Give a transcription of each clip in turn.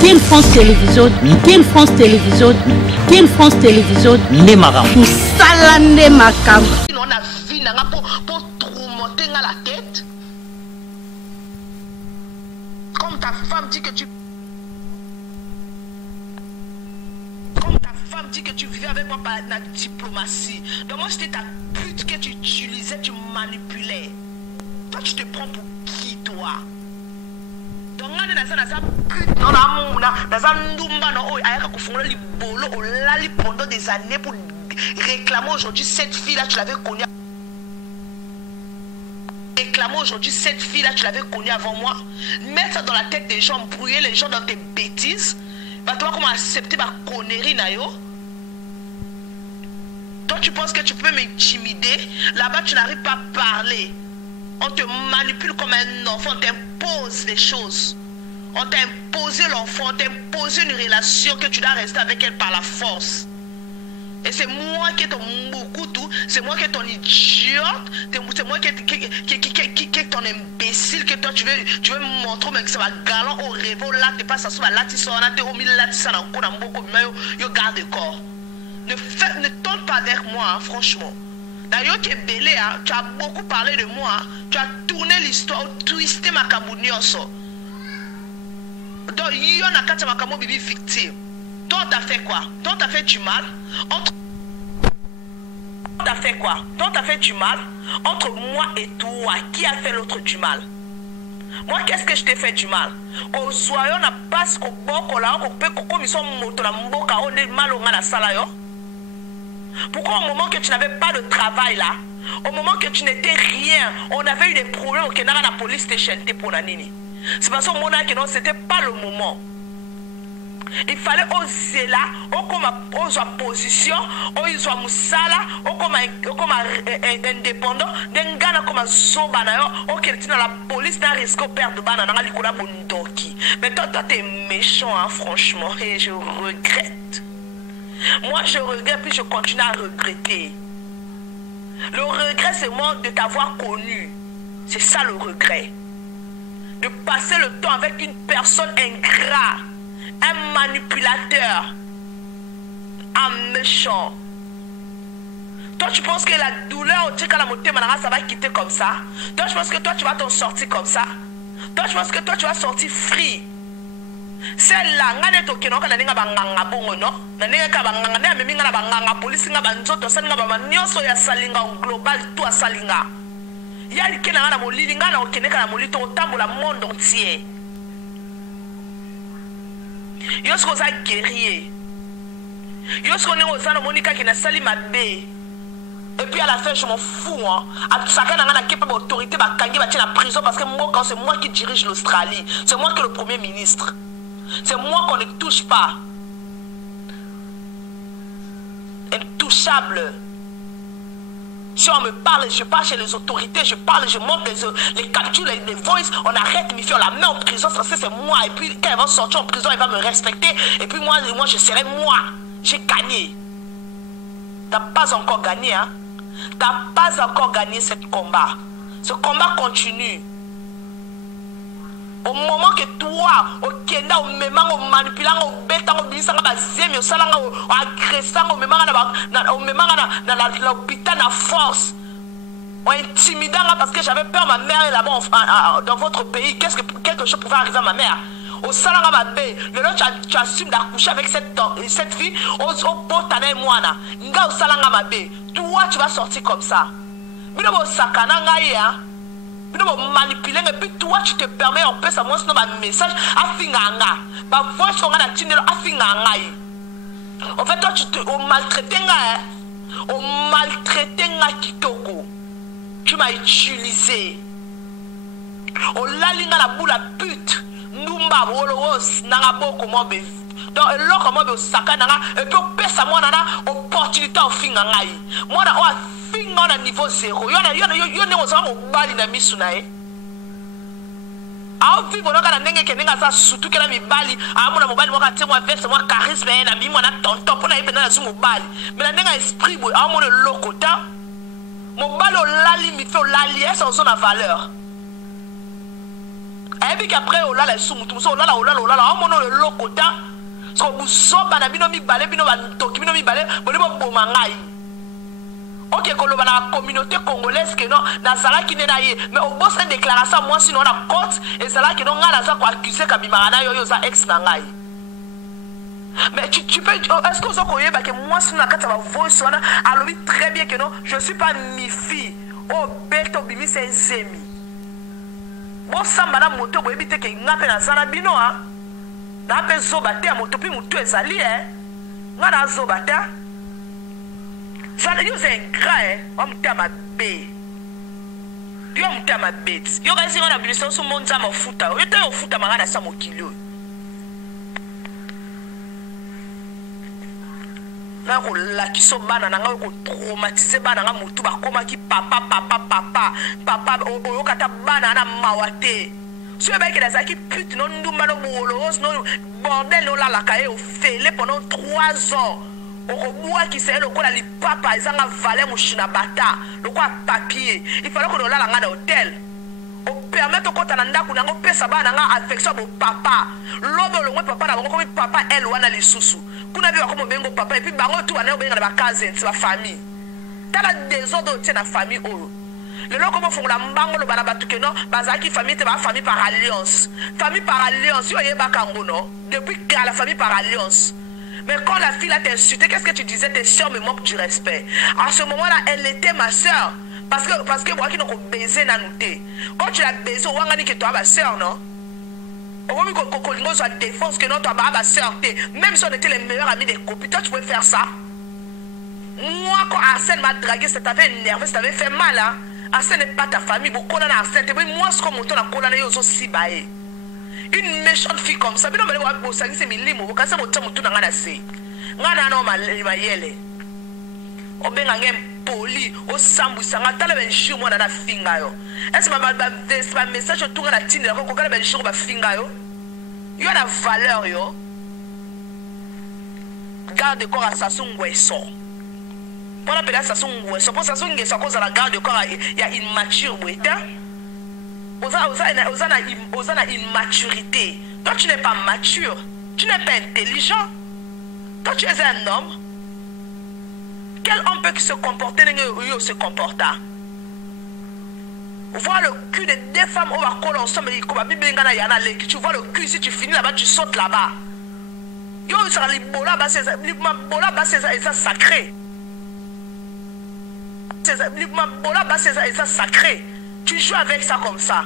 Quelle France Télévision, quelle France Télévision, quelle France Télévision, les marins. Salande makam. On a vu pour tourmenter la tête. Comme ta femme dit que tu. Comme ta femme dit que tu vivais avec moi par la diplomatie. Donc moi j'étais ta pute que tu utilisais, tu manipulais. Toi tu te prends pour qui toi? Donc on a pendant des années pour réclamer aujourd'hui cette fille-là, tu l'avais connue. Réclamer aujourd'hui cette fille-là, tu l'avais connue avant moi. Mettre ça dans la tête des gens, brouiller les gens dans tes bêtises. Bah toi comment accepter ma connerie nayo? Toi tu penses que tu peux m'intimider? Là-bas tu n'arrives pas à parler. On te manipule comme un enfant, on t'impose des choses. On t'a imposé l'enfant, on t'a imposé une relation que tu dois rester avec elle par la force. Et c'est moi qui est ton moukoutou, c'est moi qui est ton idiote, c'est moi qui est ton imbécile, que toi tu veux me montrer mais que ça va galant au rêve, là tu passes à soi, là tu sors, là tu es au milieu, là tu sors, là tu garde le corps. Ne tente pas avec moi, hein, franchement. D'ailleurs, tu es belé, hein, tu as beaucoup parlé de moi, hein, tu as tourné l'histoire, twisté ma kabounioso. Donc, il y en a quatre makamo bibi victime. Toi, t'as fait quoi? Toi, t'as fait du mal. T'as fait quoi? Toi, t'as fait du mal. Entre moi et toi, qui a fait l'autre du mal? Moi, qu'est-ce que je t'ai fait du mal? Au soir, on a pas ce qu'on boko là, on peut comme ils sont moto la mboka, on est mal au la salle. Pourquoi au moment que tu n'avais pas de travail là, au moment que tu n'étais rien, on avait eu des problèmes au Kenya à la police station pour la nini? C'est parce que mon non, c'était pas le moment. Il fallait oser là, oser position, oser musala, oser indépendant, d'engana comme zoba na yo, okelti na la police na risque perdre bana na likola bondoki. Mais toi t'es méchant hein, franchement et je regrette. Moi je regrette puis je continue à regretter. Le regret c'est moi de t'avoir connu. C'est ça le regret. De passer le temps avec une personne ingrat, un manipulateur, un méchant. Toi, tu penses que la douleur, ça va quitter comme ça? Toi, tu penses que toi, tu vas t'en sortir comme ça? Toi, tu penses que toi, tu vas sortir free? Celle-là, il y a quelqu'un qui a molili nga na okeneka na molito otambola monde entier. Yo ce qu'on a guerrier. Yo ce qu'on est aux anos Monica qui n'a sali ma bé. Et puis à la fin je m'en fous hein. À chacun n'a pas capable autorité ba kangi ba la prison parce que moi quand c'est moi qui dirige l'Australie, c'est moi qui est le premier ministre. C'est moi qu'on ne touche pas. Intouchable. Si on me parle, je parle chez les autorités, je parle, je montre les captures, les voices, on arrête, on la met en prison, parce que c'est moi. Et puis quand elle va sortir en prison, elle va me respecter. Et puis moi je serai moi. J'ai gagné. T'as pas encore gagné, hein. T'as pas encore gagné ce combat. Ce combat continue. Au moment que toi, au Kenya, au mémang, au manipulant, au bétan, au bisang, au bazemi, au salang, au agressant, au mémang, au l'hôpital, à force, au intimidant, parce que j'avais peur, ma mère est là-bas dans votre pays, quelque chose pouvait arriver à ma mère. Au salang, ma bé, le long, tu assumes d'accoucher avec cette fille, au potane et moi, nga au salang, ma bé, toi, tu vas sortir comme ça. Mais au sakana, nga, manipuler et puis toi tu te permets on peut savoir sinon un message à finganga ba voix on a tindelo à finganga en fait toi tu te maltraité kitoko tu m'as utilisé on la linga la boule à pute ndumba wolos nanga boko mobe donc eloko mobe osaka nanga et puis on peut savoir nana opportunité au finganga moi na on a niveau 0. Yo ne osama mobali na misu na e. Ao vivo na ndenge ke ninga za sutu kela mibali, amuna mobali mwaka temwa verse mwa charisme na bimwa na tonton pona ibe na zu mobali. Mais na ndenge esprit boy, ao mona lokota. Mobali o lali mi fe o lali esa ozo na valeur. Et puis qu'après, on a la soumutou, on a le lokota. Parce que vous sommes à bino mi balé, bino toki, bino mi balé, bon, bon, mangai. Ok, quand on a la communauté congolaise, que non, dans ça qui n'est pas mais au bout de déclaration, moi, sinon, on a côte, et c'est là que non, on a accusé Kabimarana, yo, ça ex nangai. Mais tu peux, est-ce que vous avez que moi, si on a quand ça va voice, alors oui, très bien que non, je ne suis pas mi fille. Oh, bête, bimi, c'est un zemi. Bon, ça m'a dit, moto, vous évitez que n'a pas dans bino, hein. N'a pas zobate, à moto, puis moto est sali, hein. N'a pas zobate. Ça, c'est un gras, hein. On me t'a ma bête. Yo, on me t'a ma bête. Yo, quand on a vu ça, sur mon zama au foot, yo, t'es au foot, à ma rana, ça m'a kilo. La qui sont banana ko traumatisé banana mutu ba koma ki papa o kata banana mawate so ba ki da ki pute non ndumba no bolo no bordel no la kae o fele pendant 3 ans o ko bua ki se lo ko la li papa izanga valeur mushina bata lo ko papier il fallait que la nga na hôtel o permettre ko tana ndaku nango pesa bana nga affection bo papa lobo lo ngwe papa na ko papa elle wana lisusu kuna biwa comme bengo papa et puis bango tout wana obenga na ba cousins ba famille tala désordre tient na famille o le loko mo fongola mbango lo bana batuke no bazaki famille te ba famille par alliance yo yeba kango no depuis que la famille par alliance. Mais quand la fille t'a insulté, qu'est-ce que tu disais? Tes soeurs me manquent du respect. À ce moment-là, elle était ma soeur. Parce que moi qui n'ai pas baisé na nouté. Quand tu l'as baisé, on va dire que toi ma soeur, non? On va dire que soit défense que non, toi ma soeur. Même si on était les meilleurs amis des copines, toi tu pouvais faire ça. Moi, quand Arsène m'a dragué, ça t'avait énervé, ça t'avait fait mal, hein? Arsène n'est pas ta famille, beaucoup d'en Arsène. Moi, ce qu'on monte dans la colonne, aussi baillé. Une méchante fille comme ça, mais non, mais c'est mes limo, vous cassez votre temps, tout dans la C. Ngana no mayele. Obenga ngem poli, o sambu sanga tala ben jour moi na finga yo. Est-ce que ma message tout na tine ko kala ben jour ba finga yo? Yo na valeur yo. Garde corps à Sasungweso. Pour la pédale Sasungweso, pour Sasungweso cause la garde corps il y a immature weta. Osana immaturité. Toi, tu n'es pas mature. Tu n'es pas intelligent. Toi, tu es un homme. Quel homme peut se comporter se comporta? Voir le cul de deux femmes, on va coller ensemble. Tu vois le cul, si tu finis là-bas, tu sautes là-bas. Yo, ça libola, c'est ça sacré. C'est ça sacré. Tu joues avec ça comme ça.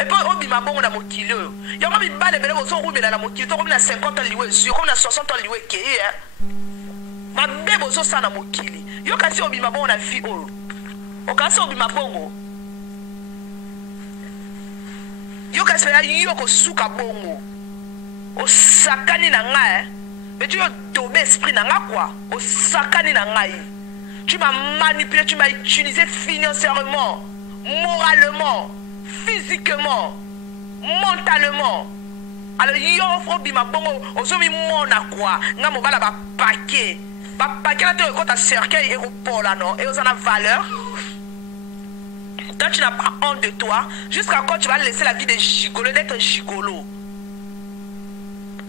Et puis, on bima bon na mokili. Ya ma bimba le bele bozo rumela na mokili. To comme na 50 ans liwe sur, comme na 60 ans liwe ke ma bebe bozo sa na mokili. Yo kasi on bima bon na vie o. O kasi on bima bongo. Yo kasi yo ko suka bongo. O sakani na nga mais tu yo dobe esprit na nga quoi. O sakani na nga tu m'as manipulé, tu m'as utilisé financièrement, moralement, physiquement, mentalement. Alors, yo offre bima bongo, ozomi mona quoi, nga mo bala ba paquet. Ba paquet là quand ta cercueil et au pôle là non, et aux en a valeur. Toi tu n'as pas honte de toi, jusqu'à quand tu vas laisser la vie de gigolo, d'être gigolo.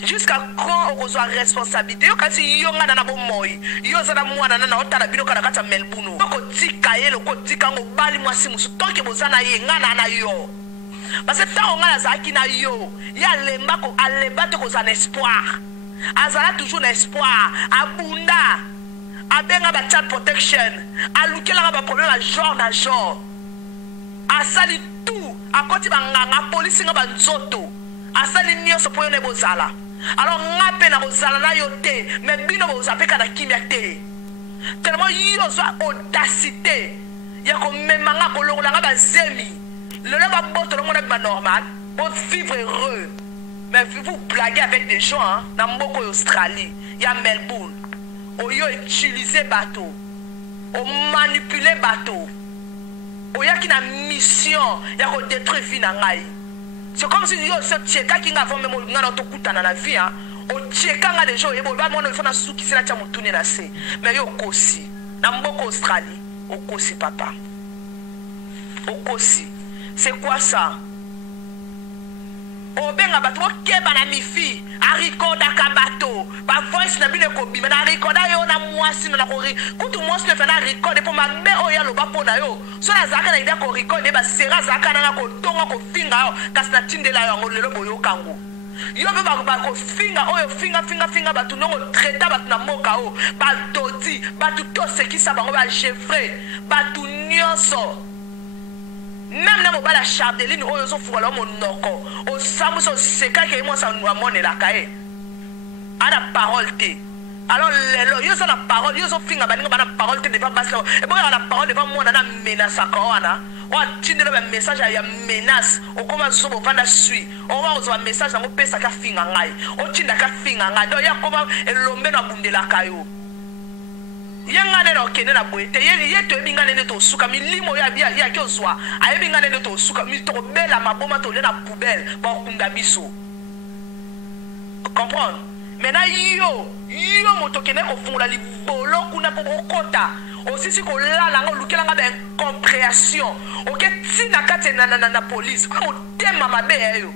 Jusqu'à quand on reçoit responsabilité? Yo kasi yo nga na bo moyi. Yo za na mwana na otala bino kana kata melbuno. Ko tika ye lo ko tika ngo bali mwasi musu toke bozana ye nga na yo. Parce que tant on a za ki na yo, ya lemba ko alemba te ko za espoir. Azala toujours l'espoir, abunda. Abenga ba child protection, alukela ba problème à genre na genre. Asali tout, akoti ba nganga police nga ba nzoto. Asali nyoso po yo ne bozala. Alors ngape na bozala na yo te, mais bino bozapeka na kimia te. Tellement yo zo audacité. Ya ko memanga ko longola nga ba zemi. Le ba boto longola ba normal, pour vivre heureux. Mais vous blaguez avec des gens, hein, dans Mboko Australie, il y a Melbourne. Où ils ont utilisé bateau, où manipulé bateau, où il y a qui a mission, il y a qui détruit vie dans la vie. C'est comme si yo ce tcheka qui n'a pas même dans tout dans la vie, hein. Au tcheka nga des gens, et bon, moi il faut na souki c'est la chamu tourner na c'est. Mais yo kosi, dans Mboko Australie, au kosi papa, au kosi. C'est quoi ça? obenga bato okeba na mifi arikodaka bato bavoice na bino ekobima na rikoda yo na mwasi na kori kutu mwasi nefe na rikode mpo mabe oyo aloba mpo na yo so nazalaka na idea korikode basera azalaka nanga kotonga kofinga yo kasi natindela yo yango lelo boyokango yo mpe bakofinga oyo finga bato ndongo treta bato na moka o batoti bato tosekisa bango bagefre bato nyonso même na mobala Chardeline oyo ozofungola monoko osambusa osekaki ye mwasi amonelaka ye ana parole te alors lelo yo oza na parole yo ozofinga baninga bana parole te devant basi eboyoka na parole devant mwana na menasaka wana watindela bamessage ya menace okoma zo bovanda sui owa ozwa message nango opesaka finga ngai otindaka finga ngai donc yakoma elombe na bundelaka yo yenga nene okende na boye te ye toyebi nga nene tosuka milimo yaki ozwa ayebi nga nene tosuka tokobela maboma tolie na poubelle bakunda biso comprendre maintenant yo moto okende kofungola libolo kuna mpo kokota osisi kolala nga olukelanga baincompréhension oke ntina kati na police kwa motema mabe eyo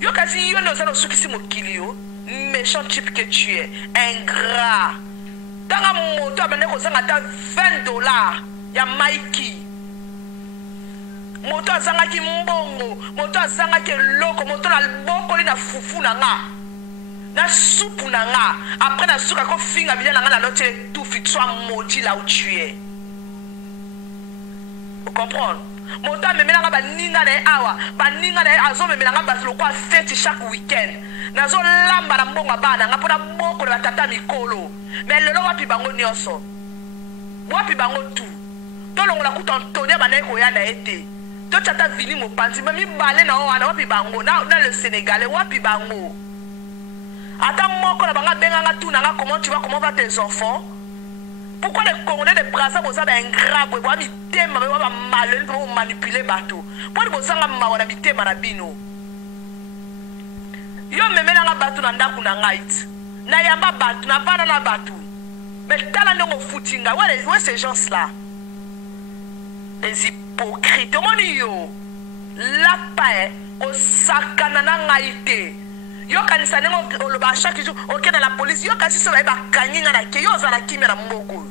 yo kasi yo nde oza na osukisi mokili yo méchant type que tu es ingrat tanga moto abande kozanga ata $20 ya maiki moto azangaki mbongo moto azangaki eloko moto na bokoli na fufu na nga na supu na nga après na suka kofinga bilia na nga na loti etufi sois maudit là où tu es. Vous comprenez? Moto amemela nga baninga na ye awa baninga na ye azomemela nga bato lokwa feti chaque week-end nazolamba na mbongo bana nga mpona bokola batata mikolo mais lelo wapi bango nyonso wapi bango tu tolongola kuta Antonia banaye koya na ye te totyata vini mopanzi me mibale na o wana wapi bango na le Sénégalais wapi bango ata moko na banga benganga tu nanga comment tu vas comment va tes enfants. Pourquoi les Congolais de Brazzaville vous avez un grave vous avez mis thème vous avez malin pour manipuler bateau pourquoi vous avez ma wana mi thème na bino yo memela nga bateau na ndaku na ngait na yamba bateau na bana na bateau mais tala ndongo footinga ouais ces gens là les hypocrites moni yo la paix au sakana na ngaite yo kanisa nengo oloba chaque jour okena la police yo kasi so ba kanyinga na ke yo za na kimya na mboko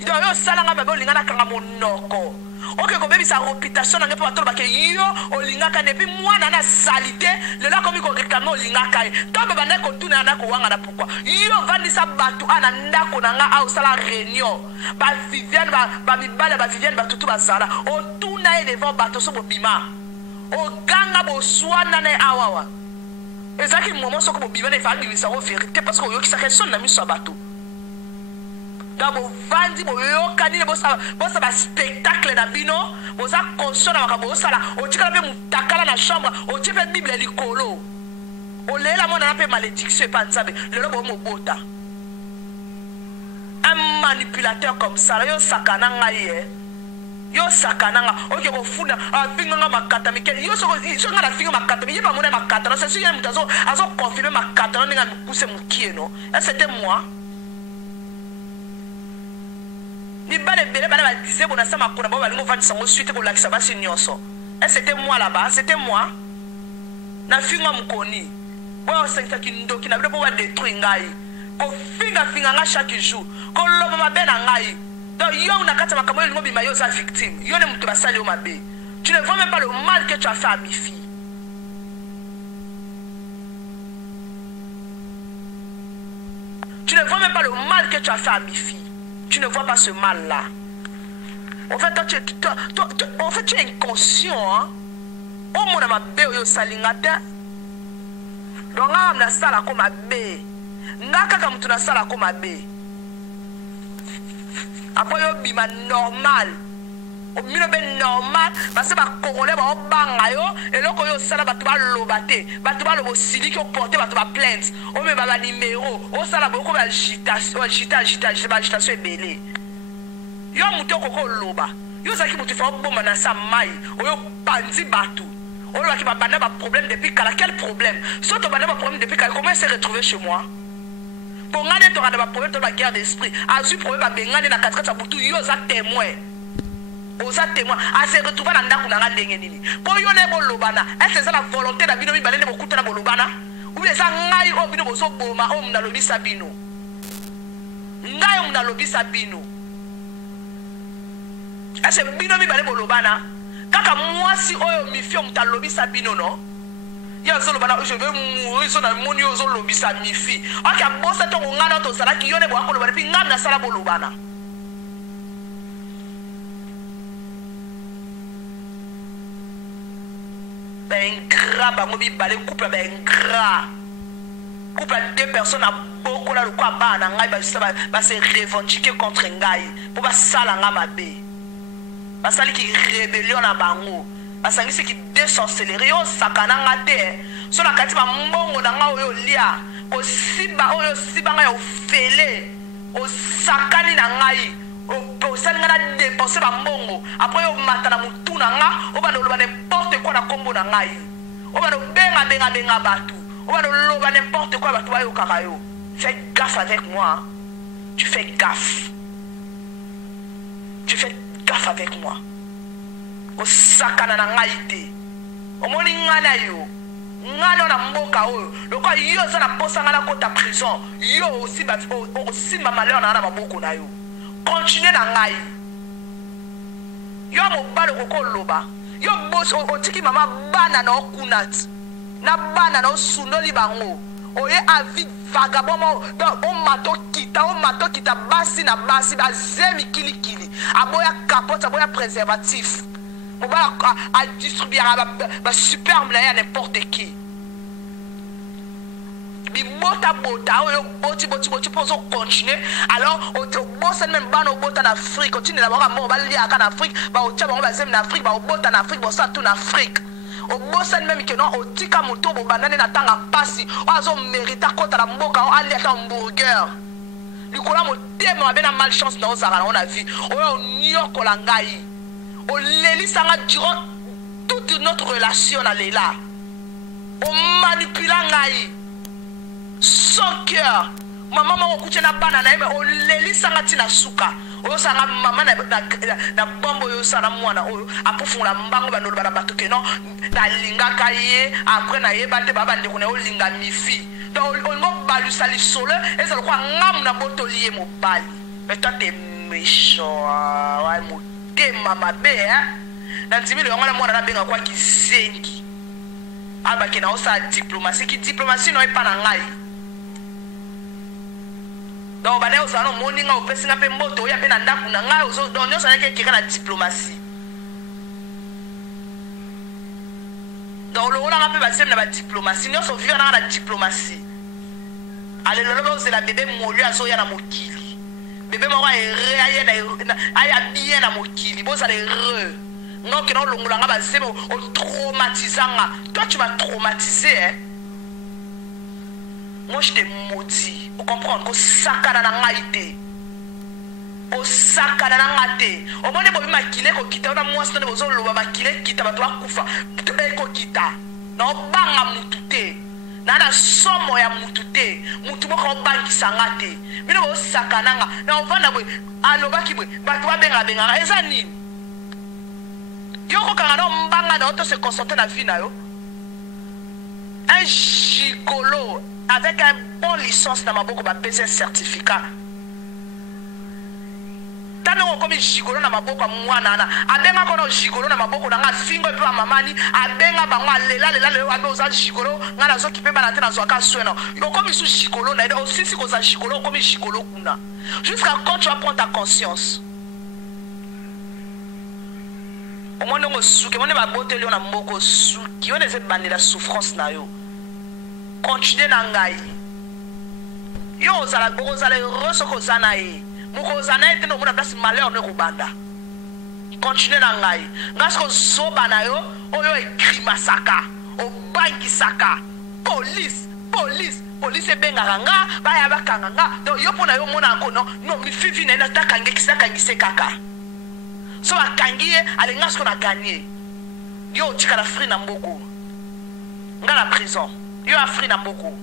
yo sala nga mabe olinga na kanga monoko oke ko bebisa reputation nga pe batolo ba ke yo olinga ka depuis mwana na salite le la komi ko réclamer olinga ka to ba na ko tuna na ko wanga na pourquoi yo vandisa batu ana ndako na nga au sala réunion ba Viviane ba mibala ba Viviane ba tutu ba sala o tuna e devant bato so bobima o ganga bo swana na awawa ezaki moment soko bobima na fa bimisa o vérité parce que yo kisaka son na miso bato Dabo vandi bo yokani ne bosa ba spectacle na bino bosa console na makabo sala o tikala pe mutakala na chambre o tipe bible likolo o lela mona na pe malédiction pa nzabe le lobo mo bota un manipulateur comme ça yo sakana ngai yo sakana nga oke ko funda afinga nga makata mikeli yo so nga na finga makata mi yeba mona makata na c'est sûr yé mutazo azo confirmer makata na nga mukuse mukieno et c'était moi. Et c'était moi là-bas, c'était moi. Na finga mukoni. Bon, c'est ça qui ndo qui n'a pas détruire ngai. Ko finga nga chaque jour. Ko lobo mabe na ngai. Donc yo na kata makamo yo ngobi mayo za victime. Yo ne mutu basali o mabe. Tu ne vois même pas le mal que tu as fait à mes filles. Tu ne vois même pas le mal que tu as fait à mes filles. Tu ne vois pas ce mal-là. En fait, tu es inconscient. Hein? Oh, mon amabe, yo salingata. Donc, on a sala comme abe. Naka comme tu na sala comme abe. Après, yo bima normal. Au milieu ben normal, parce que les Congolais ba banga yo et loko yo sala batu ba lobate, batu ba lobo sili ko porter batu ba plainte. O me ba numéro, o sala boko ba agitation ebele. Yo muto koko loba. Yo zaki mutu fa bomba na sa mai, o yo pandi batu. O lo ki ba bana ba problème depuis kala quel problème? Soto bana ba problème depuis kala comment s'est retrouvé chez moi? Pour ngane to ba problème to ba guerre d'esprit. Azu problème ba bengane na 4 butu yo za témoin. oza témoin a se retrouver na ndako na nga ndenge nini po yo ne bolobana est-ce ça la volonté na bino mibale ne bokutana bolobana ou bien ça ngai o bino bozo boma o mna lobisa bino ngai o mna lobisa bino est-ce bino mibale bolobana kaka mwasi oyo mifio mta lobisa bino no ya zo lobana je veux mourir so na moni ozo lobisa mifi aka bosa to ngana to sala ki yo ne bo akolobana pi ngam na sala bolobana. Ben gras, bah mobi balé couple ben gras. Couple à deux personnes à beaucoup là le quoi bah n'angai bah se revendiquer contre ngai pour bah ça la ngama bé. Bah ça qui rébellion à bango. Bah ça qui désorcellerie yo sakana ngate. So la kati ba mbongo na nga oyo lia. Ko siba oyo siba nga yo fele. O sakani na ngai. O salinga na dépenser ba mbongo. Après yo matana mutuna nga o ba no ba n'importe quoi na kombo na ngai. O ba no benga batu. O ba no loba n'importe quoi batu ba yo kakayo. Fais gaffe avec moi. Tu fais gaffe. Tu fais gaffe avec moi. O sakana na ngai te. O moni ngana yo. Ngana na mboka oyo. Loko yo za na posa ngana kota prison. Yo aussi ba aussi ma malheur na maboko na yo. Continuez na ngai. Yo mo balo koko loba. Yo boss otiki mama bana na okunat. Na bana na osundoli bango. Oye avis vagabond o mato kita basi na basi ba zemi kili. Aboya capote, aboya préservatif. Mo ba a distribuer ba superbe na ya n'importe qui. Bi bota oyo boti pour continuer alors au bossa même bano bota na Afrique continue d'abord mo ba lia ka na Afrique ba o tchaba ba zem na Afrique ba o bota na Afrique ba sa tout na Afrique au bossa même que non o tika moto bo banane na tanga pasi o azo mérita kota la mboka o ali ata hamburger likola mo temo ba na malchance na ozara on a vu o nyoko la ngai o leli sanga durant toute notre relation na lela o manipula ngai sans cœur. Maman m'a écouté na banana mais o leli sanga tina suka. O sanga maman na bombo yo sala mwana o apofula mbango ba no ba bato ke non na linga kaye après na yebate baba ndeko na o linga mifi. Donc on mo balu sali solo et ça quoi ngam na botolier mo bali. Mais toi t'es méchant. Ouais mo te mama be hein. Na timi le ngala mwana na benga kwa kizengi. Aba ke na o sa diplomatie qui diplomatie no e pa na ngai. Donc ba ne osano moninga opesinga pe moto ya pe na ndaku na ngai ozo donc nyosa nake keka na diplomatie. Donc lo ona pe ba sem na ba diplomatie nyoso vivre na la diplomatie. Ale lo lo c'est la bébé molu aso ya na mokili. Bébé mo wa ere na aya bien na mokili bo ça les re. Non que non longola nga ba sem o traumatisanga. Toi tu m'as traumatisé hein. Moi je t'ai maudit. Vous comprenez que sakana na ngaite. O sakana na ngate. O mone bobi makile ko kita na mwasi na bozo loba makile kita batwa kufa. Ko kita. Na banga mutute. Na na somo ya mutute. Mutu boko bangi sangate. Bino bo sakana nga. Na ovanda boy aloba ki boy batwa benga eza nini? Yoko kanga no mbanga na auto se concentrer na vie na yo. Un gigolo avec un bon licence dans ma boko ba pese certificat. Tano comme gigolo na maboko mwana na abenga kono gigolo na maboko na nga fingo pe mamani abenga bango lela le abeoza gigolo nga na zo kipe bana tena zo ka sweno yo comme sous gigolo na aussi si ko za gigolo comme gigolo kuna jusqu'à quand tu vas prendre ta conscience. Au moins on souki on ba boteli on na mboko souki on ese bandi la souffrance na yo. Continuez na ngai. Yo ozala heureux soko zana e. Muko zana ete no muna place malheur ne kubanda. Continuez na ngai. Ngasko zoba na yo oyo ekri masaka. O banki saka. Police e benga nga ba ya bakanga nga. Donc yo pona yo mona ko no mi fivi na takange kisaka ngise kaka. So akangie ale ngasko na gagner. Yo tika la free na mboko. Nga la prison. Yo afri na mboko.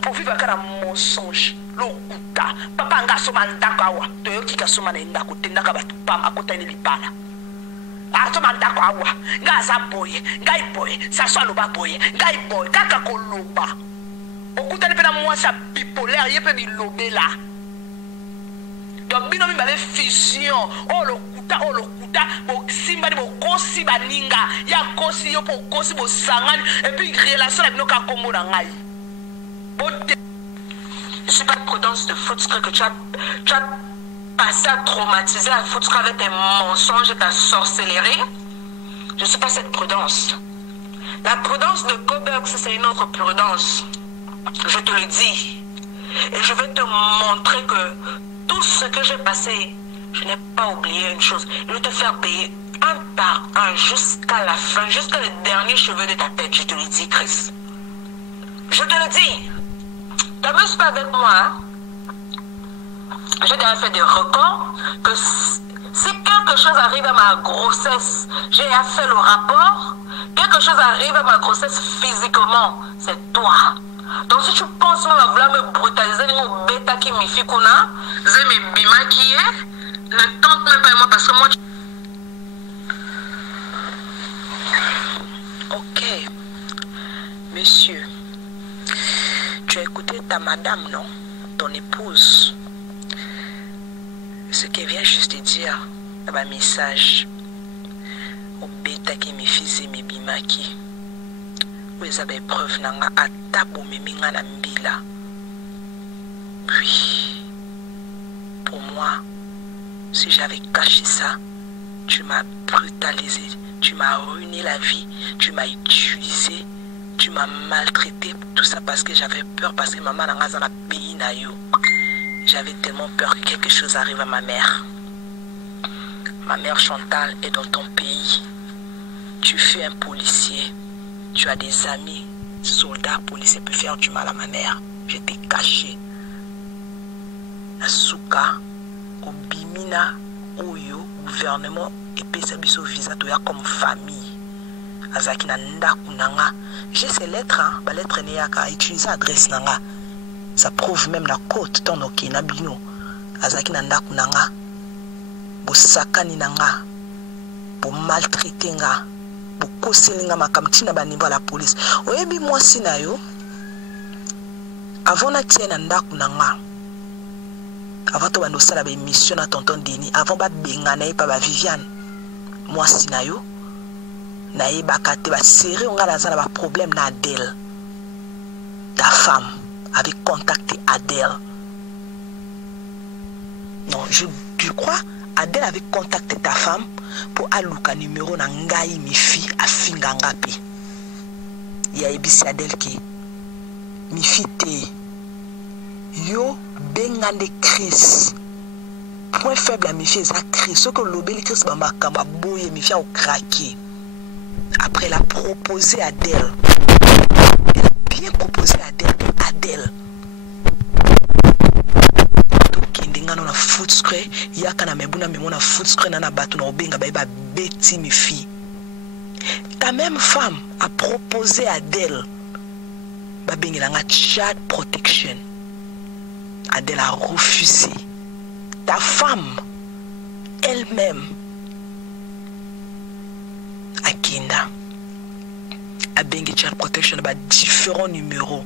Pour vivre avec un mensonge. lokuta papa nga soma ndako awa toyoki ka soma na ndako tendaka batu pam akota ni libala atoma ndako awa nga aza boye ngai boye saso aloba boye ngai boye kaka koloba okutani mpe na mwasi ya bipolaire ye mpe bilobela donc bino mibale fusion oyo lokuta bosimbani bokosi baninga ya kosi yo mpo okosi bosangani epuis relation na bino kaka kombo na ngai je suis pas de prudence de Footscray que tu as passé à traumatiser à Footscray avec tes mensonges et ta sorcellerie. Je suis pas cette prudence. La prudence de Coburg, c'est une autre prudence. Je te le dis. Et je vais te montrer que tout ce que j'ai passé, je n'ai pas oublié une chose. Je vais te faire payer un par un jusqu'à la fin, jusqu'à les derniers cheveux de ta tête. Je te le dis, Chris. Je te le dis. T'amuses pas avec moi, hein? J'ai déjà fait des records que si quelque chose arrive à ma grossesse, j'ai fait le rapport, quelque chose arrive à ma grossesse physiquement, c'est toi. Donc si tu penses même à vouloir me brutaliser, mon bêta qui me fait qu'on a, j'ai mes bima qui est, ne tente même pas moi parce que moi Ok, monsieur, tu as écouté ta madame, non? Ton épouse. Ce qu'elle vient juste de dire, un message. Au bêta qui me faisait mes bimaki. Vous avez preuve nanga atabo meminga na mbila. Puis, pour moi, si j'avais caché ça, tu m'as brutalisé, tu m'as ruiné la vie, tu m'as utilisé, tu m'as maltraité, tout ça parce que j'avais peur, parce que maman n'a pas pays na yo. J'avais tellement peur que quelque chose arrive à ma mère. Ma mère Chantal est dans ton pays. Tu fais un policier. Tu as des amis, soldats, policiers peuvent faire du mal à ma mère. Je t'ai caché. Asuka, Obimina, Oyo, gouvernement, et Pesabiso visa, toya comme famille. Azaki na ndaku nanga. J'ai ces lettres, hein, ba lettre neyaka, utiliser adresse nanga. Ça prouve même la côte, ton ok, nabino. Azaki na ndaku nanga. Bo sakani nanga. Bo maltraiter nga. Bo koselinga makamtina ba niveau à la police. Oyebi moi sinayo. Avant na tiena ndaku nanga. Avant to bando sala ba émission na tonton Denis, avant ba bengana e pa ba Viviane. Moi sinayo. Na e ba kate ba serré on a la ba problème na Adèle. Ta femme avait contacté Adèle. Non, je crois Adèle avait contacté ta femme pour aluka numéro na ngai mi fi a finga ngapi. Ya ebisi Adèle ki mi fi te yo bengande Chris. Point faible à mi fi za Chris. Ce que l'obéli Chris ba makamba boye mi fi a craqué. Après elle a proposé à Adèle. Elle a bien proposé à Adèle. Adèle. On a Footscray, il y a quand même on a Footscray na batu na obenga ba beti mi fi. Ta même femme a proposé à Adèle ba bengela nga child protection. Adèle a refusé. Ta femme elle-même a kinda a bengi child protection ba différents numéros.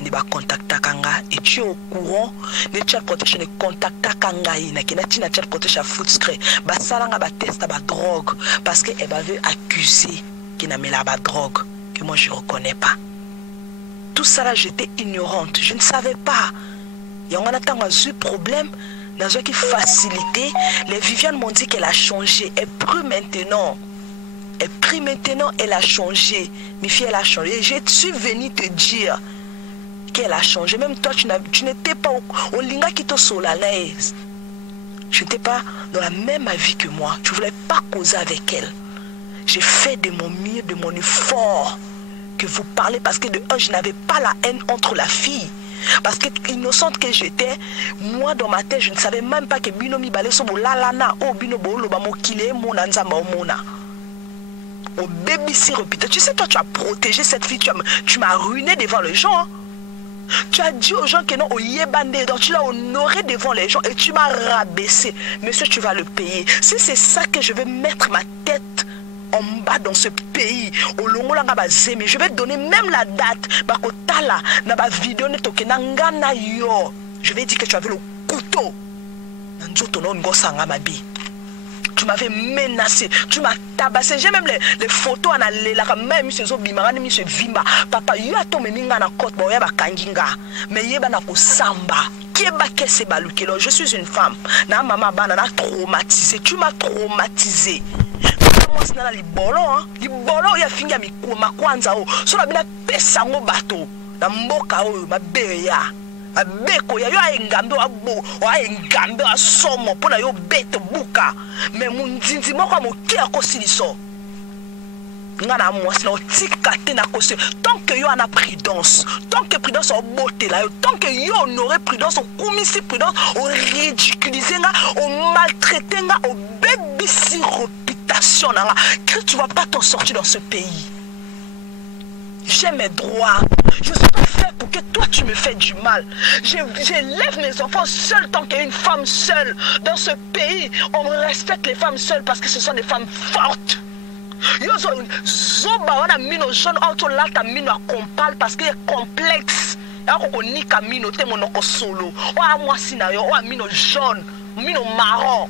Ne ba contacta kanga et tu es au courant de child protection ne contacta kanga ina kina tina child protection Footscray ba salanga ba testa ba drogue parce que elle avait accusé qu'il n'a mis la ba drogue que moi je reconnais pas. Tout ça là j'étais ignorante, je ne savais pas. Et on a tant eu problème dans ce qui facilité. Les Viviane m'ont dit qu'elle a changé, elle prie maintenant. Elle prie maintenant, elle a changé. Mes filles elle a changé. Je suis venue te dire qu'elle a changé. Même toi, tu n'étais pas au linga qui te solalaise. Tu n'étais pas dans la même avis que moi. Tu ne voulais pas causer avec elle. J'ai fait de mon mieux, de mon effort que vous parlez parce que de un, je n'avais pas la haine entre la fille. Parce que innocente que j'étais, moi dans ma tête, je ne savais même pas que Binomi Baleso Lalana, oh Binobo Lobamokile, Mona Nzamba Mona. Au baby si repeat. Tu sais, toi, tu as protégé cette fille, tu m'as ruiné devant les gens. Hein? Tu as dit aux gens que non, au yébandé, donc tu l'as honoré devant les gens et tu m'as rabaissé. Monsieur, tu vas le payer. Si c'est ça que je vais mettre ma tête en bas dans ce pays, au Longolanga Bazemi, je vais donner même la date. Bakotala, na ba vidéo ne toke nangana yo. Je vais dire que tu avais le couteau. Nanjotono ngosanga mabi. Tu m'avais menacé, tu m'as tabassé. J'ai même les photos en allée, là, même si c'est Bimara, même si Vimba. Papa, il y a ton minga na côte, bon, il y a kanginga. Mais il y a na ko samba. Je suis une femme. Na maman bana na traumatisé. Tu m'as traumatisé. Moi c'est na libolo, hein. Libolo ya finga mi kwanza o. So na bina pesa ngo bato. Na mboka o mabeya. Abeko ya yo engambe abo wa engambe asomo pona yo bete buka me munzinzi moko moke akosiliso ngana mwasi na otika te na kosi tant que yo ana prudence tant que prudence o bote la yo tant que yo honorer prudence o kumisi prudence o ridiculiser nga o maltraiter nga o bébisi réputation nga que tu vas pas t'en sortir dans ce pays. J'ai mes droits. Je suis pas fait pour que toi tu me fais du mal. J'élève mes enfants seuls tant qu'il y a une femme seule. Dans ce pays, on respecte les femmes seules parce que ce sont des femmes fortes. Zoba wana mino jaune auto lata mino compal parce qu'il est complexe. Yako ni kamino te monoko solo. Wa moi sinayo wa mino jaune, mino marron.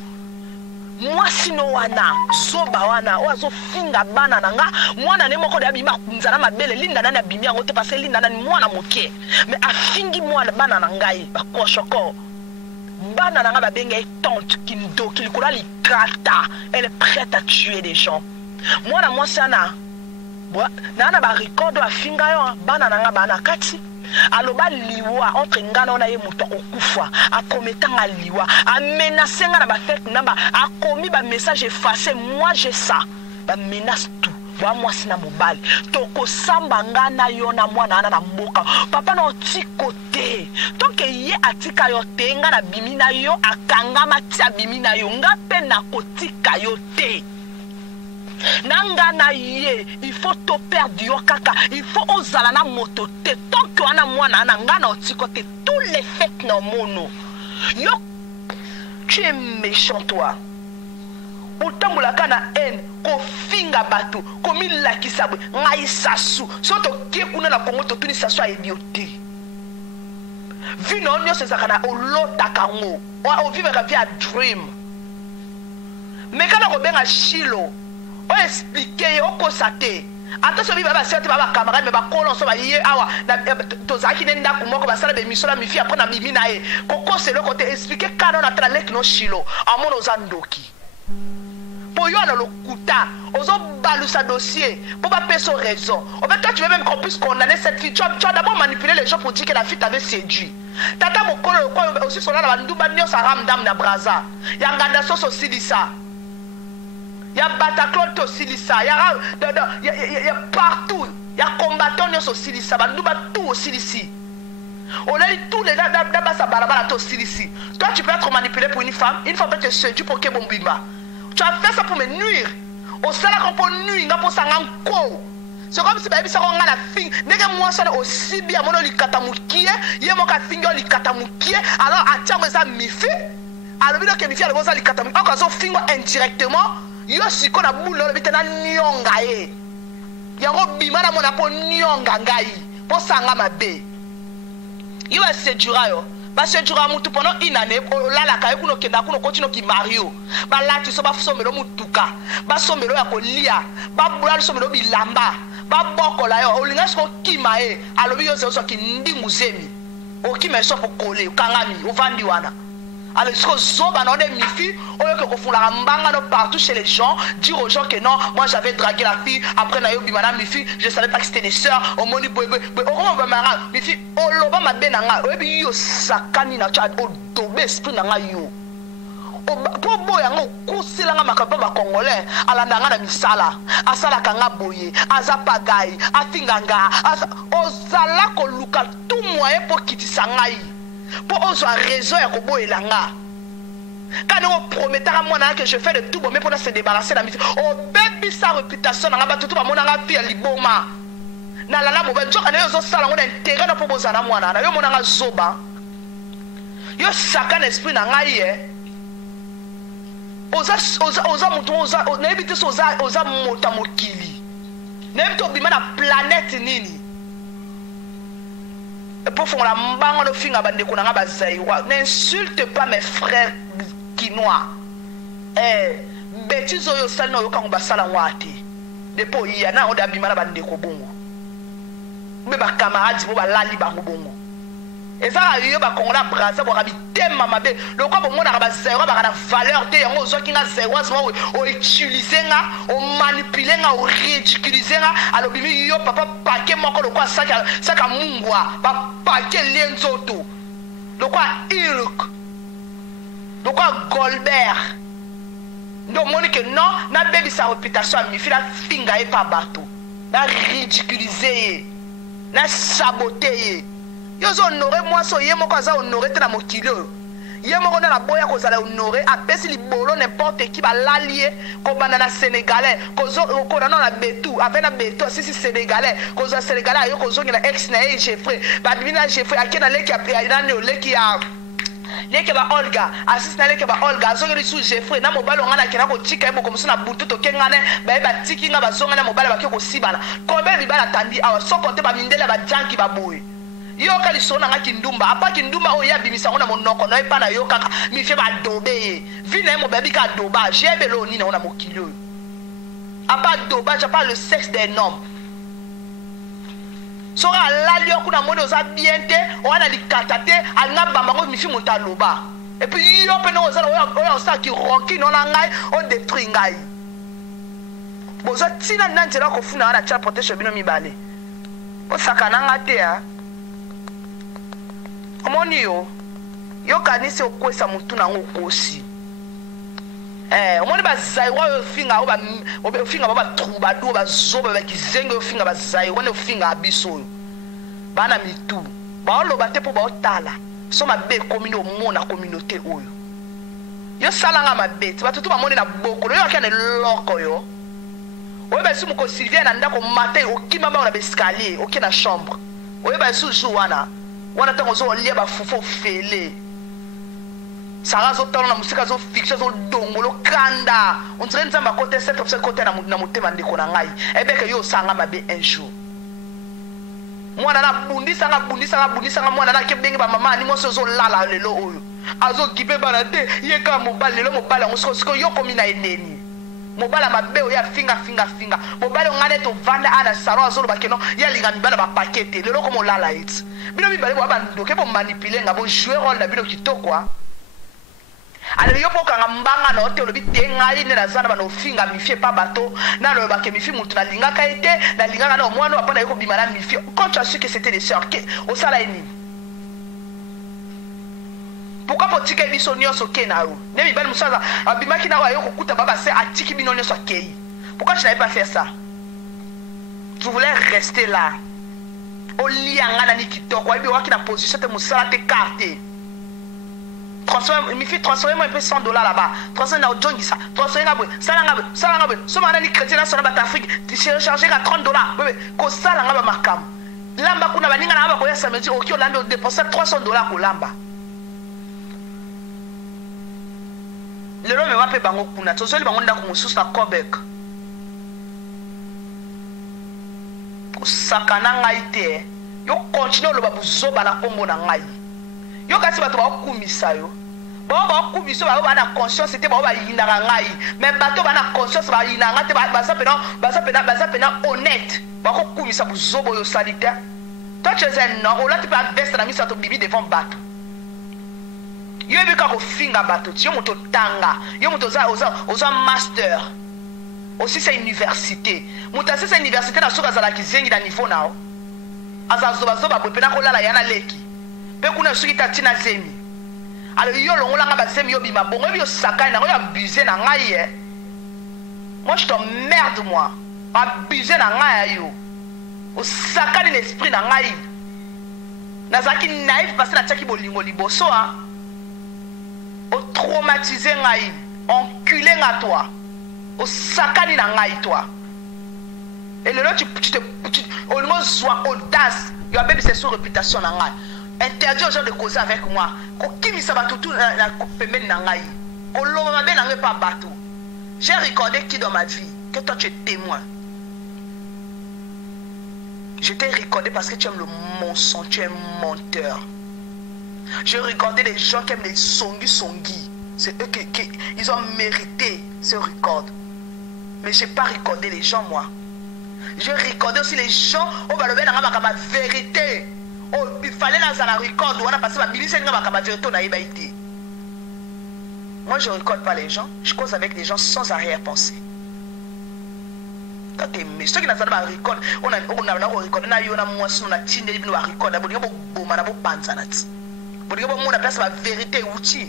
Moi sino wana zoba wana oazo finga bana nanga mwana ne moko de abima nzana mabele linda nana bimi yango te parce que linda nana mwana moke mais afingi mwana bana nangai ba koshoko bana nanga ba benga tante kindo kilikola likata elle est prête à tuer des gens mwana moi sana nana ba record afinga yo bana nanga bana kati aloba liwa entre ngana na ye moto okufa akometanga liwa amenacer nga na ba fake namba akomi ba message effacé moi j'ai ça ba menace tout wa moi sina mobile toko samba ngana yo na mwana na mboka papa na oti côté donc ye atika yo te nga na bimina yo akanga matia bimina yo nga pe na kotika yo te nanga na ye il faut to perdre yo kaka il faut ozala na moto te tant que wana mwana na nga na otiko te tous les faits na mono yo tu es méchant toi utambola kana haine ko finga bato komi lakisa bwe ngai sasu soto ke kuna na Congo to tuni sasu ayebiote vino nyo sezakana olota kango o vivre via dream mais kana ko benga shilo o expliquer o constater attention bi baba certes baba camarade mais ba kolon so ba yé awa na tozaki nenda kumoko ba sala be misolo mi fi après na mimi na e koko c'est le côté expliquer kana na tra lek no shilo amono zandoki pour yo na lokuta ozo balu sa dossier pour pas payer son raison en fait toi tu veux même qu'on puisse condamner cette fille tu as d'abord manipulé les gens pour dire que la fille t'avait séduit tata mokolo ko aussi son la nduba nyo sa ramdam na braza ya nganda so silisa ya Bataclan to silisa ya partout ya combattant nyo silisa banduba tout aussi ici on a tous les d'abord sa barabara to silisi toi tu peux être manipulé pour une femme peut te séduire pour que bon bimba tu as fait ça pour me nuire au salaire pour nuire nga pour ça ko c'est comme si baby ça on a la fille nega moi ça aussi bien mono likata mukie ye moka fingo likata mukie alors attiamo ça mifi alors bien que mifi alors ça likata mukie encore ça fingo indirectement yo siko na boule le bitana nyonga e yango bima na mona po nyonga ngai po sanga mabe yo va séduire yo ba séduire mutu pendant une année la la kai kuno kenda kuno continue ki mario ba lati so ba somelo mutuka ba somelo ya kolia ba bula somelo bilamba ba bokola yo olinga so kima e alobi yo so ki ndingu zemi o kima so ko kole kangami ovandi wana alors ce que zoba non des mifi au lieu que kofula mbanga no partout chez les gens dire aux gens que non moi j'avais dragué la fille après na yo bimana mifi je savais pas que c'était des sœurs au moni bebe o va mara mifi o loba mabe na nga o bi yo sakani na cha o dobe esprit na nga yo o po boya ngo kusila nga makaba ba congolais alanda nga na misala asala kanga boye azapagai afinganga ozala ko luka tout moyen pour kitisa ngai pour on soit raison et kobo elanga quand on promettait à moi que je fais de tout bon mais pour se débarrasser de la mission oh baby sa réputation na ba tout ba monanga fi liboma na lala mobali nzoka na yo ozosala ngo na intérêt na mpo bozala mwana na yo monanga zoba yo sakana esprit na ngai ye oza mutu nayebi te so oza mota mokili nayebi te obima na planète nini po fongola mbango nofinga bandeko na nga bazairwa n'insulte pas mes frères kinois bêtise oyo osali na oyokango basala ngo ate depo oyiya na oda abima na bandeko bongo mbe bakamaradi mo balali bango bongo ezala yo bakongola brasa bwaka bitema mabe lokwa bomonaka bazairwa baka na valeur te yango ozwaki nga zairwa sima outilize nga omanipule nga oridiculize nga alobimi yo papa pake moko lokwa saka mungwa bapake lie nzoto lokwa Hulk lokwa Goldberg ndo moni ke non nabebisa réputation ya mifi nafinga ye pa bato na ridiculize ye na sabote ye yo ozo honore mwasi oyo ye moko aza honore te na mokili oyo ye moko nde na boya kozala honore apesi libolo n'importe qui balali ye kobanda na sénégalais kokoda no na betu ave na betu asisi sénégalais kozwa sénégalais ayo kozongela ex na ye Jeffrey babimi na Jeffrey ake na leki ya nani oleki ya leke ba Olga asisi na leke ba Olga azongeli su Jeffrey na mobali ngana kena ko tika ye bokomusu na butu to kengane ba ba tiki nga bazonga na mobali bakeko sibana kombe libala tandi awa sokote ba mindela ba janki ba boye yo kali sona nga kindumba apa kindumba o ya bimisa ngona monoko no epa na yo kaka mi fe ba dobe vina mo baby ka doba jebelo ni na ona mokilo apa doba je parle le sexe des hommes sora la lio kuna moni oza bien te ona likatate alna bamba ngo mi fi mutaloba et puis yo pe no oza o sa ki ronki no na ngai o détruit ngai bozo tina nanjela ko funa wana cha protection bino mibale o sakana ngate ya omoni yo kanisi okwesa mutu na ngokosi omoni bazairwa oyo ofinga ba troubadour bazoba bakizenge ofinga bazairwa ne ofinga abiso oyo bana mitu baoloba te mpo baotala so mabe ekomi nde omona communauté oyo yo salanga mabe te bato to bamoni na bokolo yo akia na eloko yo oyo basi moko sylvie na ndako matin okima bango na baescalier okie na chambre oyo basi jour wana ntango ozolia bafufu ofele sara azotala na mosika azofixe azodongolo kanda ondire nzambe akote set kote na motema ndeko na ngai ebeke yo osanga mabe un jour mwana nabundisanga mwana nake benge bamama ani mwasi ozolala lelo oyo azogipe bana te ye kaka mobali lelo mobali yango sikoyo yo komi na eneni mobala mabe oyo afinga mobali ongane tovanda ana salon azoloba keno ye alinga mibala bapakete lelo komo olala eti bino mibale boya bandoke bomanipule nga bojouer role na bino kitoko alelo yo mpo okanga mbanga na ote olobi te ngai nde naza na bana ofinga mifie pa bato nalobake mifi mutu nalingaka ye te nalingaka na omwana apana ye kobima na mifie quand tu as su que c'était des sœurs ke osala ye nini pourquoi potika biso nyonso ke na yo nde mibali mosusu abimaki na oyo kokuta babase atiki bino nyonso akei pourquoi tu n'avais pas fait ça tu voulais rester là olianga nani kitoko oyebi owaki na position te mosala te carte mi fi transféré moi un peu $100 là-bas transféré na ojongisa transféré nga boye salanga boye so mana ni chrétien na sona bata Afrique chargé nga $30 bebe ko salanga ba makam lamba kuna baninga na ba ko ya samedi oki olanda o dépenser $300 ko lamba lelo me wape bango kuna tozoli bango ndako mosusu na Quebec sakana ngai te yo continue loba buzoba na kombo na ngai yo kasi bato bakumisa yo bakumisa yo bana conscience te ba yindaka ngai mais bato bana conscience ba yinanga te baza pena honnête bakumisa buzobo yo salite toi tu es un homme là tu peux veste na misa to bibi devant bato yo ebika ko finga bato yo moto tanga yo moto oza master aussi c'est université muta c'est université na soka zala kizengi na niveau nao azazoba bope na kolala yana leki pe kuna soki tatina zemi alors yo longola nga bazemi yo bima bongo yo sakana yo abusé na ngai moi je t'emmerde moi abusé na ngai yo o sakani l'esprit na ngai nazaki naïf parce na tchaki bolingo liboso o traumatisé ngai enculé nga toi o sakani na ngai toi Et le tu au moins sois audace. Il y a même c'est sur réputation dans moi. Interdit aux gens de causer avec moi. Qui mi sabat tout na pemben na ngai. Ko lo ma ben na pas bateau. J'ai recordé qui dans ma vie que toi tu es témoin. Je t'ai recordé parce que tu aimes le mensonge, tu es menteur. J'ai recordé les gens qui aiment les songi. C'est eux qui ils ont mérité ce record. Mais je n'ai pas recordé les gens, moi. J'ai recordé aussi les gens, on va le mettre dans ma vérité. Oh, il fallait dans la record, on a passé ma vérité, on a ébaïté. Moi, je ne recorde pas les gens, je cause avec des gens sans arrière-pensée. Quand tu es ceux qui n'ont pas de record, on a recordé, on a moins on a tindé, on a recordé, on a la vérité outil.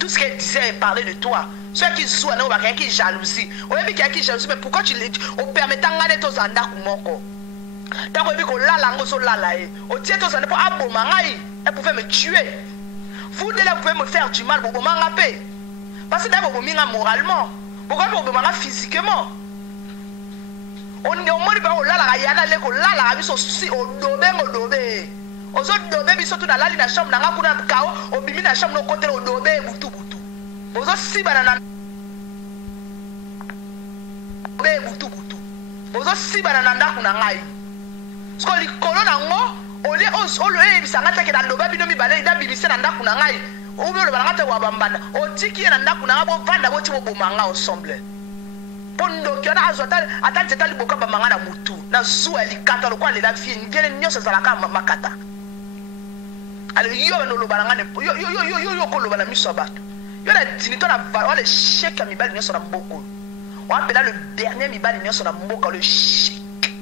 Tout ce qu'elle disait et parlait de toi. Ceux qui sont qui jalousie. On a vu qu'il y a qui jalousie, mais pourquoi tu on permet de te faire un moko? Tant que vous l'avez on tient tous en elle pouvait me tuer. Vous déjà pouvez me faire du mal pour me rappeler. Parce que d'abord vous m'avez moralement, pourquoi vous m'avez physiquement? On est au moins au la yana leko la la biso si au dobé. Aux autres dobé biso tout na la na chambre na kuna kao au bimi na chambre no côté au dobé butu. Aux autres si banana butu. Aux autres si banana na kuna ngai. Ce qu'on li kolo na ngo au lieu au le bisanga take na doba bino mi balé da bibise na ndaku na ngai. Ou bien le balanga te wa bambana. O tiki na ndaku na ngabo vanda bo ti bo bomanga ensemble. Pondo qui a azota attends c'est tali boka bamanga na mutu na zuwa likata lo kwa le la fille ngene nyoso zalaka makata. Alors yo no lo balanga ne yo ko lo bala miso bato. Yo la dinito na va le chèque à mi bali nyoso na mboko. On appelle le dernier mi bali nyoso na mboko le chèque.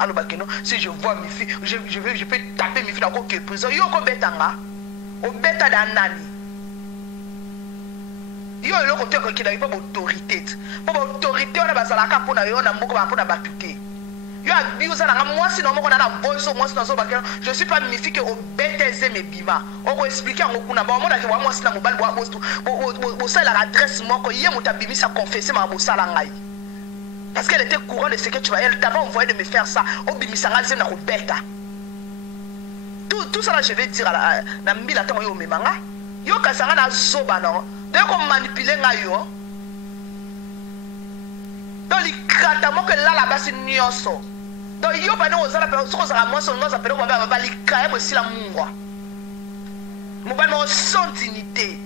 Alors bakeno si je vois mes filles je peux taper mes filles dans quoi que prison yo ko betanga. O beta da nani. Yo le côté qui n'a pas d'autorité. Pour autorité on a bazalaka pour na yo na mboko ba pour na batuté. Yo abuse na moi sinon moi na voice moi sinon je suis pas mythique au BTZ mes bima. On va expliquer en kuna ba moi na ke moi sinon mobile bo ça la adresse moi ko yé mutabimi ça confesser ma bo sala ngai. Parce qu'elle était courant de ce que tu vas elle t'a pas envoyé de me faire ça. Au bimisa ngai na ko beta. Tout ça là je vais dire na mbila tango yo memanga. Yo kasanga na zoba non. Dès qu'on manipule ngayo. Donc les kratamons que là-bas c'est nyoso. Donc yo pas nous osala pe so osala moi son nous appelle on va les kraye aussi la mungwa. Mo ba no sans dignité.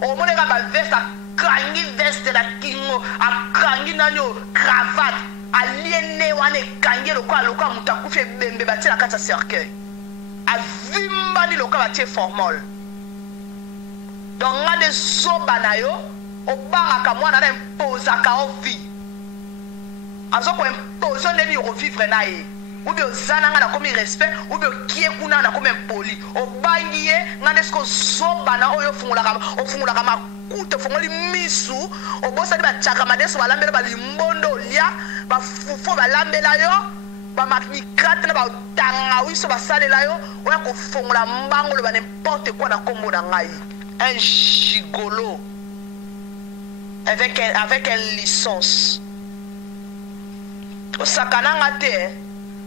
O mo nga ba veste a kangi veste la kingo a kangi nanyo cravate aliéné wane kangi lo kwa mutakufe bembe ba tia kata cercueil. A vimba ni lo kwa ba tie formol. Donc on a des zobanayo au baraka moi na impose ka vie azo ko impose ndeni yo vivre nae ou bien zananga na komi respect ou bien kiekuna na komi impoli au bangiye ngane sko zobana oyo fungula ka makuta fungoli misu au bossa di ba chaka madeso balambela ba limbondo lia ba fufo balambela yo ba maknikate na ba tanga wiso ba salela yo oya ko fungula mbango le ba n'importe quoi na kombo na ngai. Un gigolo avec une licence. Au sakananga te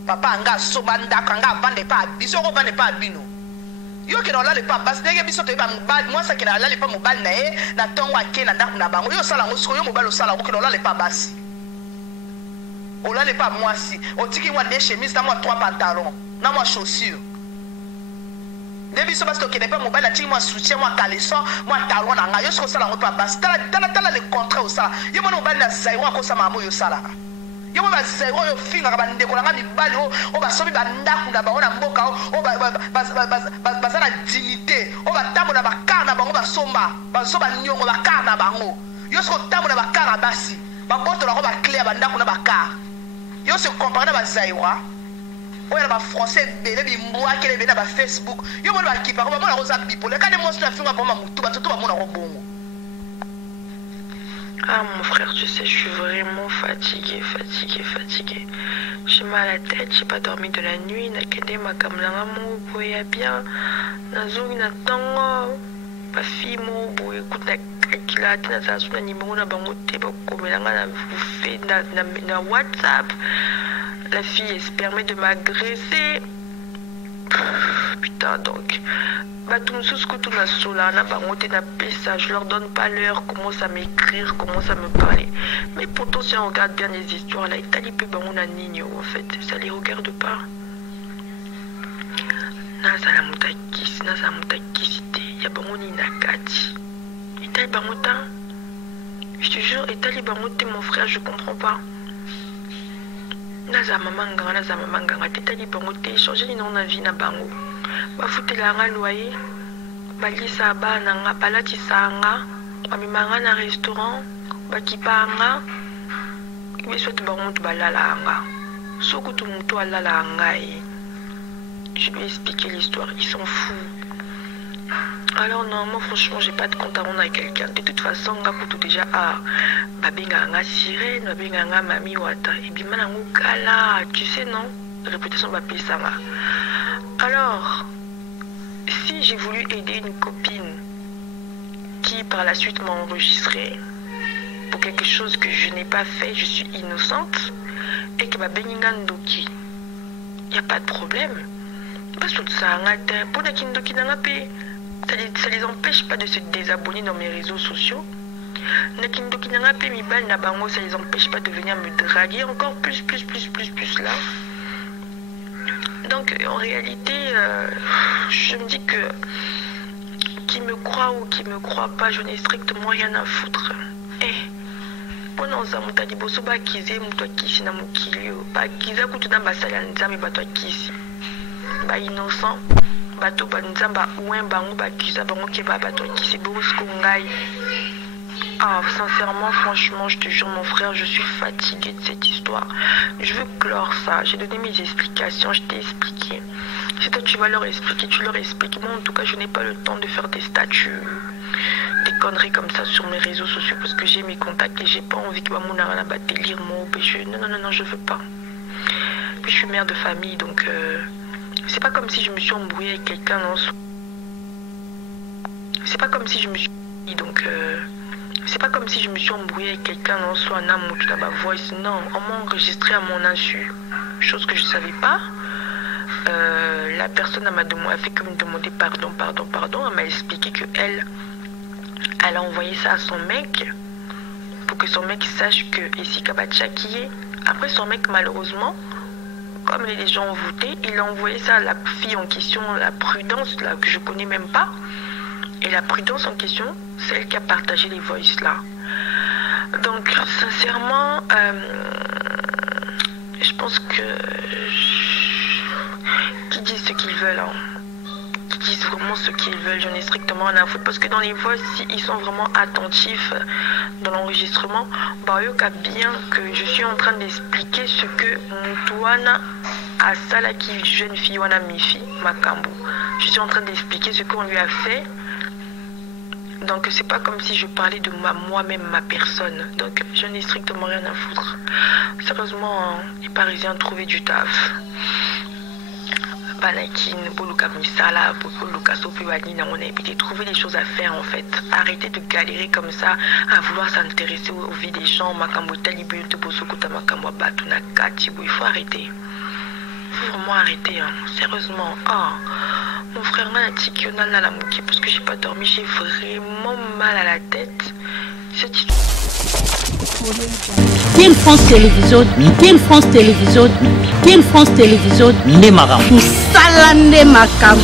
papa anga sobanda kanga vande pas biso ko vande pas bino. Yo ke na la pas bas ndenge biso te ba mobile moi ça ke na la pas mobile na e na tongo ake na ndako na bango yo sala ngo siko yo mobile o sala ko ke na la pas basi. O la pas moi si o tiki moi des chemises na moi 3 pantalons na moi chaussures. Depuis ce que tu n'es pas mobile, tu moi soutien, moi caleçon, moi talon, je suis là, on peut pas. T'as le contraire au ça. Je m'en vais dans Zaïro, à cause de ma mère, au salaire. Je m'en vais Zaïro, au fin, à bande, on a mis balle, on va sauver banda, on a on a boca, on va la dignité, on va taper la carne, on va somba, on va somba nyon, on va carne à bango. Je suis taper la carne à bassi, ma botte la robe à clé à banda, on a car. Je suis comparé à Zaïro. On a français belé bi moi qui est venu à Facebook yo mo ba ki pa ko ba rosa bipole quand moi sur la fin ba mutu ba tout ba mona robongo. Ah mon frère, tu sais, je suis vraiment fatiguée. J'ai mal à la tête, j'ai pas dormi de la nuit, na kende ma kamlanga mo boya bien. Na zongi na tango. Pa fi mo boya écoute na akila te nazala so na numéro na bango te bakomelanga na WhatsApp. La fille elle se permet de m'agresser. Putain, donc bato mosusu kutu na sola na bango te na pesa, je leur donne pas l'heure, commence à m'écrire, commence à me parler. Mais pourtant si on regarde bien les histoires là, itali pe bango na nini en fait, ça les regarde pas. Nazala mutakisi te ya bango ni na kati. Itali bango ta, je te jure, itali bango te mon frère, je comprends pas. Naza mamanganga tetali bango te changer ni non na vie na bango. Bafutela nga loyer, balisa bana nga, balatisa nga, bamemanga na restaurant, bakipa nga, beswete bango mutu balala nga. Soko tu mutu alala nga ye. Je lui ai expliqué l'histoire, il s'en fout. Alors normalement franchement j'ai pas de compte à rendre avec quelqu'un. De toute façon nga kutu déjà babenga nga sirène, babenga nga mami wata. Et bien manango kala, tu sais non? Réputation bapesa nga. Alors si j'ai voulu aider une copine qui par la suite m'a enregistré pour quelque chose que je n'ai pas fait, je suis innocente et que babenga ndoki, y a pas de problème. Parce que ça nga pour na kindoki na nga pe. Ça les empêche pas de se désabonner dans mes réseaux sociaux. Ça les empêche pas de venir me draguer encore plus là. Donc en réalité, je me dis que qui me croit ou qui me croit pas, je n'ai strictement rien à foutre. Pendant ça, je suis innocent. Bato banzamba ouin bango bakusa bango ke ba bato qui c'est beau ce qu'on gagne. Ah sincèrement franchement je te jure mon frère, je suis fatiguée de cette histoire. Je veux clore ça, j'ai donné mes explications, je t'ai expliqué. Si toi tu vas leur expliquer, tu leur expliques. Moi en tout cas je n'ai pas le temps de faire des statuts, des conneries comme ça sur mes réseaux sociaux parce que j'ai mes contacts et j'ai pas envie que mon arana va délire mon péché. Non je veux pas. Puis je suis mère de famille donc c'est pas comme si je me suis embrouillée avec quelqu'un en soi. C'est pas comme si je me suis embrouillée avec quelqu'un en soi, ma voice. Non, on m'a enregistré à mon insu. Chose que je savais pas. La personne a fait que me demander pardon. Elle m'a expliqué que elle a envoyé ça à son mec pour que son mec sache que ici Kabacha qui est. Après son mec malheureusement, comme les gens ont voté, il a envoyé ça à la fille en question, la Prudence, là, que je connais même pas. Et la Prudence en question, c'est elle qui a partagé les voices là. Donc, sincèrement, je pense que qu'ils disent ce qu'ils veulent. Qu'ils disent vraiment ce qu'ils veulent. J'en ai strictement rien à foutre. Parce que dans les voix, s'ils sont vraiment attentifs dans l'enregistrement, bah, eux, bien que je suis en train d'expliquer ce que Moutouana a salaki jeune fille, Wana Mifi, Makambu. Je suis en train d'expliquer ce qu'on lui a fait. Donc c'est pas comme si je parlais de moi-même, ma personne. Donc je n'ai strictement rien à foutre. Sérieusement, les Parisiens trouvaient du taf. Banakin, Boluka Misala, Boluka Sopiwani, on a évité de trouver des choses à faire en fait. Arrêtez de galérer comme ça, à vouloir s'intéresser aux vies des gens. Makambo Talibu, Tobosukuta, Makambo Batuna Katibu, il faut arrêter. Il faut vraiment arrêter, hein. Sérieusement. Oh, mon frère n'a pas la mouki parce que j'ai pas dormi, j'ai vraiment mal à la tête. Cette histoire. Ken France Télévision, Nemara. Salande Makam.